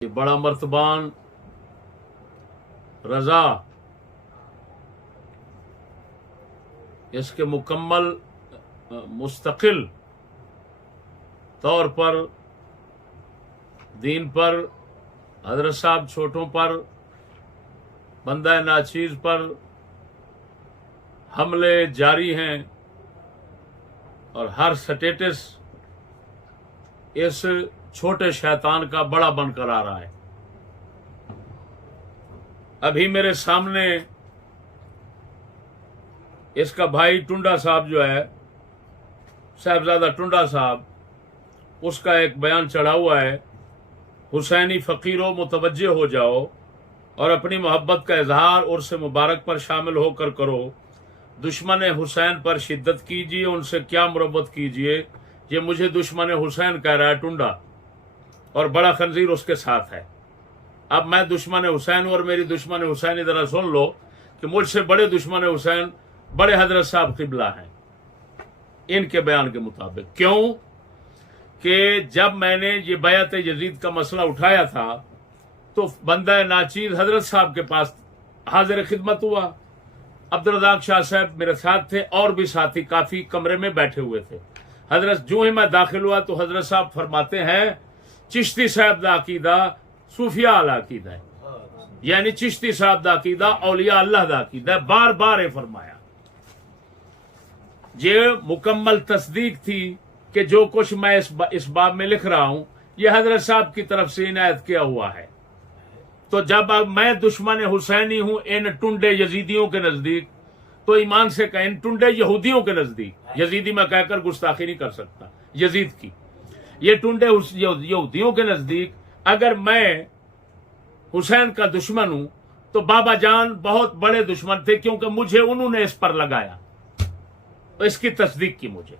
یہ بڑا مرتبان رضا اس کے مکمل مستقل طور پر دین پر، حضرت صاحب چھوٹوں پر، بندہ ناچیز پر حملے جاری ہیں اور ہر سٹیٹس اس چھوٹے شیطان کا بڑا بن کر آ رہا ہے۔ ابھی میرے سامنے اس کا بھائی ٹنڈا صاحب جو ہے، صاحبزادہ ٹنڈا صاحب، اس کا ایک بیان چڑھا ہوا ہے، حسینی فقیروں متوجہ ہو جاؤ اور اپنی محبت کا اظہار عرس مبارک پر شامل ہو کر کرو، دشمن حسین پر شدت کیجیے، ان سے کیا مربت کیجیے۔ یہ مجھے دشمن حسین کہہ رہا ہے ٹنڈا، اور بڑا خنزیر اس کے ساتھ ہے۔ اب میں دشمن حسین ہوں اور میری دشمن حسین ادھر سن لو کہ مجھ سے بڑے دشمن حسین بڑے حضرت صاحب قبلہ ہیں ان کے بیان کے مطابق۔ کیوں کہ جب میں نے یہ بیعت یزید کا مسئلہ اٹھایا تھا تو بندہ ناچیز حضرت صاحب کے پاس حاضر خدمت ہوا۔ عبدالرزاق شاہ صاحب میرے ساتھ تھے اور بھی ساتھی کافی کمرے میں بیٹھے ہوئے تھے۔ حضرت جو ہی میں داخل ہوا تو حضرت صاحب فرماتے ہیں چشتی صاحب دا عقیدہ صوفیاء والا عقیدہ ہے، یعنی چشتی صاحب دا عقیدہ اولیاء اللہ دا عقیدہ ہے، بار بار فرمایا۔ یہ مکمل تصدیق تھی کہ جو کچھ میں اس باب میں لکھ رہا ہوں یہ حضرت صاحب کی طرف سے عنایت کیا ہوا ہے۔ تو جب اب میں دشمن حسینی ہوں ان ٹنڈے یزیدیوں کے نزدیک، تو ایمان سے کہیں ان ٹنڈے یہودیوں کے نزدیک، یزیدی میں کہہ کر گستاخی نہیں کر سکتا یزید کی، یہ ٹنڈے یہودیوں کے نزدیک اگر میں حسین کا دشمن ہوں تو بابا جان بہت بڑے دشمن تھے، کیونکہ مجھے انہوں نے اس پر لگایا، اس کی تصدیق کی مجھے۔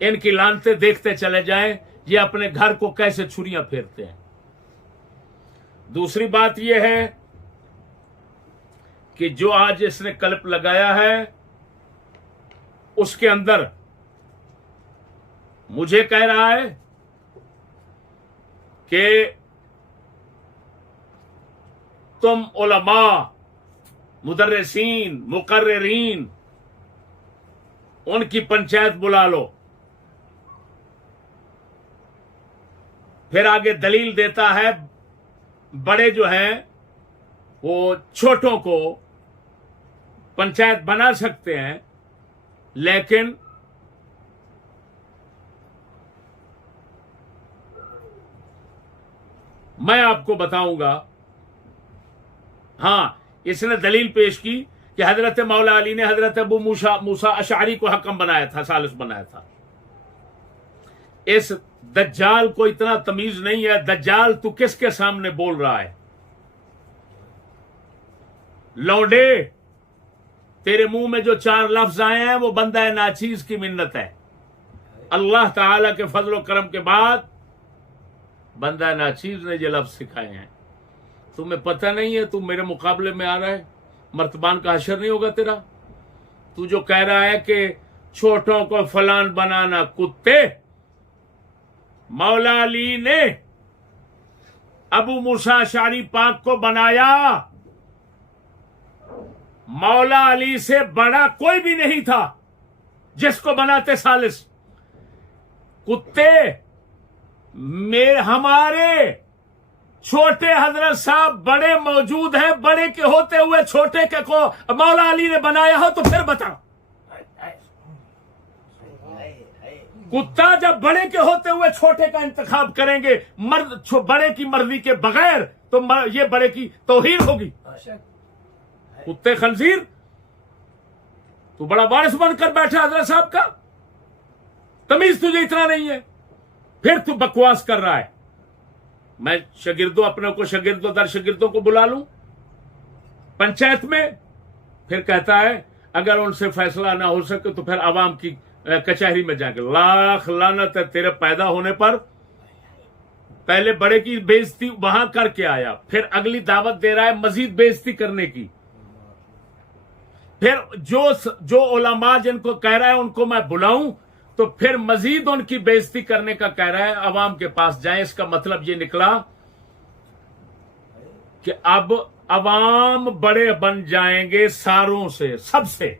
ان کی لعنتیں دیکھتے چلے جائیں یہ اپنے گھر کو کیسے چھریاں پھیرتے ہیں۔ دوسری بات یہ ہے کہ جو آج اس نے کلپ لگایا ہے اس کے اندر مجھے کہہ رہا ہے کہ تم علماء، مدرسین، مقررین، ان کی پنچایت بلا لو۔ پھر آگے دلیل دیتا ہے بڑے جو ہیں وہ چھوٹوں کو پنچایت بنا سکتے ہیں، لیکن میں آپ کو بتاؤں گا۔ ہاں، اس نے دلیل پیش کی کہ حضرت مولا علی نے حضرت ابو موسیٰ اشعری کو حکم بنایا تھا، ثالث بنایا تھا۔ اس دجال کو اتنا تمیز نہیں ہے۔ دجال تو کس کے سامنے بول رہا ہے؟ لونڈے، تیرے منہ میں جو 4 لفظ آئے ہیں وہ بندہ ناچیز کی منت ہے۔ اللہ تعالی کے فضل و کرم کے بعد بندہ ناچیز نے یہ لفظ سکھائے ہیں۔ تمہیں پتہ نہیں ہے، تم میرے مقابلے میں آ رہا ہے، مرتبان کا حشر نہیں ہوگا تیرا؟ تو جو کہہ رہا ہے کہ چھوٹوں کو فلان بنانا کتے، مولا علی نے ابو موسیٰ اشعری پاک کو بنایا، مولا علی سے بڑا کوئی بھی نہیں تھا جس کو بناتے ثالث۔ کتے، ہمارے چھوٹے حضرت صاحب بڑے موجود ہیں، بڑے کے ہوتے ہوئے چھوٹے کے کو مولا علی نے بنایا ہو تو پھر بتا۔ کتا جب بڑے کے ہوتے ہوئے چھوٹے کا انتخاب کریں گے بڑے کی مرضی کے بغیر تو یہ بڑے کی توہین ہوگی۔ کتے خنزیر، تو بڑا وارث بن کر بیٹھا حضرت صاحب کا، تمیز تجھے اتنا نہیں ہے، پھر تو بکواس کر رہا ہے۔ میں شاگردوں اپنے کو شاگردوں در شاگردوں کو بلا لوں پنچایت میں، پھر کہتا ہے اگر ان سے فیصلہ نہ ہو سکے تو پھر عوام کی کچہری میں جا کے۔ لاکھ لعنت ہے تیرے پیدا ہونے پر۔ پہلے بڑے کی بےعزتی وہاں کر کے آیا، پھر اگلی دعوت دے رہا ہے مزید بےعزتی کرنے کی۔ پھر جو علماء جن کو کہہ رہا ہے ان کو میں بلاؤں تو پھر مزید ان کی بےعزتی کرنے کا کہہ رہا ہے عوام کے پاس جائیں. اس کا مطلب یہ نکلا کہ اب عوام بڑے بن جائیں گے ساروں سے، سب سے.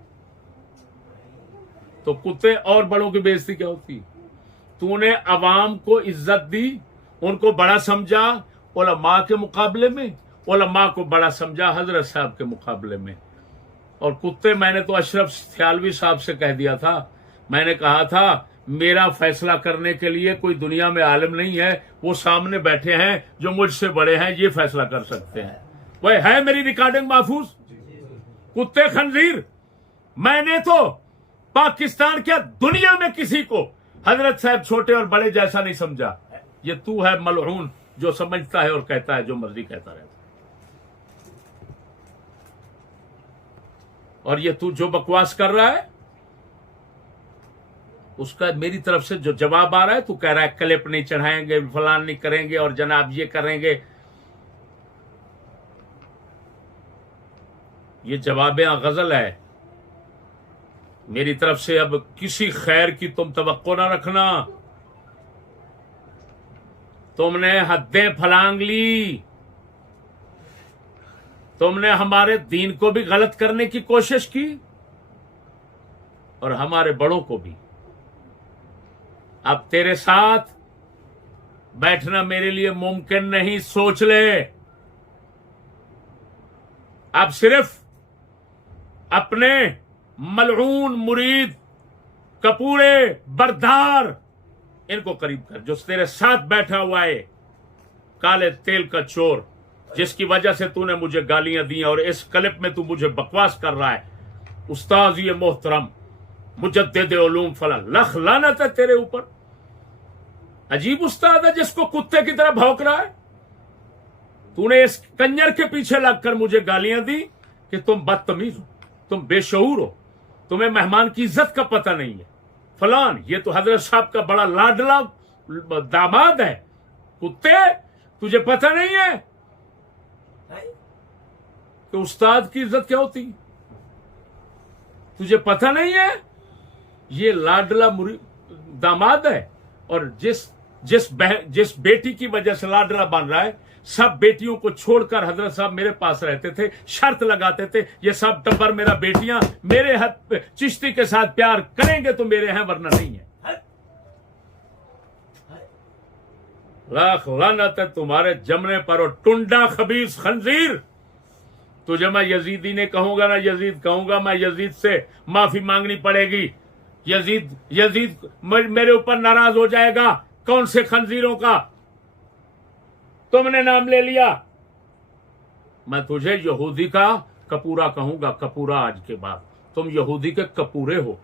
تو کتے اور بڑوں کی بےعزتی کیا ہوتی؟ تو نے عوام کو عزت دی، ان کو بڑا سمجھا علماء کے مقابلے میں، علماء کو بڑا سمجھا حضرت صاحب کے مقابلے میں. اور کتے، میں نے تو اشرف تھیالوی صاحب سے کہہ دیا تھا، میں نے کہا تھا میرا فیصلہ کرنے کے لیے کوئی دنیا میں عالم نہیں ہے، وہ سامنے بیٹھے ہیں جو مجھ سے بڑے ہیں، یہ فیصلہ کر سکتے ہیں. وہ ہے میری ریکارڈنگ محفوظ؟ کتے خنزیر، میں نے تو پاکستان کیا دنیا میں کسی کو حضرت صاحب چھوٹے اور بڑے جیسا نہیں سمجھا. یہ تو ہے ملعون جو سمجھتا ہے اور کہتا ہے جو مرضی کہتا رہتا. اور یہ تو جو بکواس کر رہا ہے اس کا میری طرف سے جو جواب آ رہا ہے، تو کہہ رہا ہے کلپ نہیں چڑھائیں گے، فلان نہیں کریں گے، اور جناب یہ کریں گے. یہ جواب غزل ہے. میری طرف سے اب کسی خیر کی تم توقع نہ رکھنا. تم نے حدیں پھلانگ لی، تم نے ہمارے دین کو بھی غلط کرنے کی کوشش کی اور ہمارے بڑوں کو بھی. اب تیرے ساتھ بیٹھنا میرے لیے ممکن نہیں، سوچ لے. اب صرف اپنے ملعون مرید کپورے بردار ان کو قریب کر، جو تیرے ساتھ بیٹھا ہوا ہے کالے تیل کا چور، جس کی وجہ سے تو نے مجھے گالیاں دی اور اس کلپ میں تو مجھے بکواس کر رہا ہے. استاذ یہ محترم مجدد علوم فلاں، لخ لعنت ہے تیرے اوپر. عجیب استاد ہے جس کو کتے کی طرح بھونک رہا ہے. تو نے اس کنجر کے پیچھے لگ کر مجھے گالیاں دی کہ تم بدتمیز ہو، تم بے شعور ہو، تمہیں مہمان کی عزت کا پتہ نہیں ہے فلان. یہ تو حضرت صاحب کا بڑا لاڈلا داماد ہے. کتے، تجھے پتہ نہیں ہے کہ استاد کی عزت کیا ہوتی؟ تجھے پتہ نہیں ہے؟ یہ لاڈلا داماد ہے. اور جس بیٹی کی وجہ سے لاڈلا بن رہا ہے، سب بیٹیوں کو چھوڑ کر حضرت صاحب میرے پاس رہتے تھے، شرط لگاتے تھے یہ سب ٹبر میرا بیٹیاں میرے چشتی کے ساتھ پیار کریں گے تو میرے ہیں، ورنہ نہیں ہے. لاکھ لعنت ہے تمہارے جمنے پر. اور ٹنڈا خبیث خنزیر، تجھے میں یزیدی نے کہوں گا نہ یزید کہوں گا، میں یزید سے معافی مانگنی پڑے گی. یزید میرے اوپر ناراض ہو جائے گا. کون سے خنزیروں کا تم نے نام لے لیا؟ میں تجھے یہودی کا کپورا کہوں گا. کپورا آج کے بعد تم یہودی کے کپورے ہو.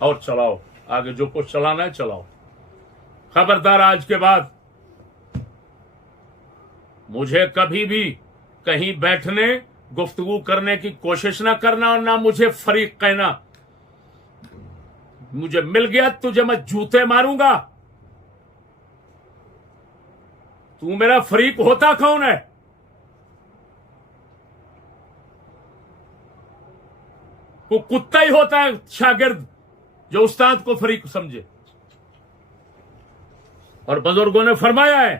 اور چلاؤ آگے جو کچھ چلانا ہے چلاؤ. خبردار، آج کے بعد مجھے کبھی بھی کہیں بیٹھنے گفتگو کرنے کی کوشش نہ کرنا اور نہ مجھے فریق کہنا. مجھے مل گیا تجھے میں جوتے ماروں گا. تو میرا فریق ہوتا کون ہے؟ وہ کتا ہی ہوتا ہے شاگرد جو استاد کو فریق سمجھے. اور بزرگوں نے فرمایا ہے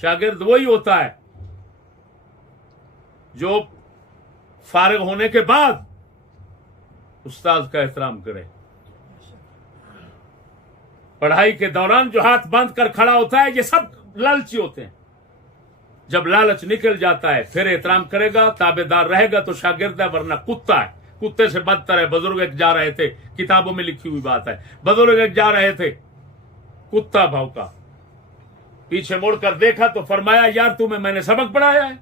شاگرد وہی ہوتا ہے جو فارغ ہونے کے بعد استاد کا احترام کرے. پڑھائی کے دوران جو ہاتھ باندھ کر کھڑا ہوتا ہے یہ سب لالچی ہوتے ہیں. جب لالچ نکل جاتا ہے پھر احترام کرے گا، تابع دار رہے گا تو شاگرد ہے، ورنہ کتا ہے. کتے سے بدتر ہے. بزرگ ایک جا رہے تھے، کتابوں میں لکھی ہوئی بات ہے، بزرگ ایک جا رہے تھے، کتا بھونکا، پیچھے مڑ کر دیکھا تو فرمایا یار تمہیں میں نے سبق پڑھایا ہے.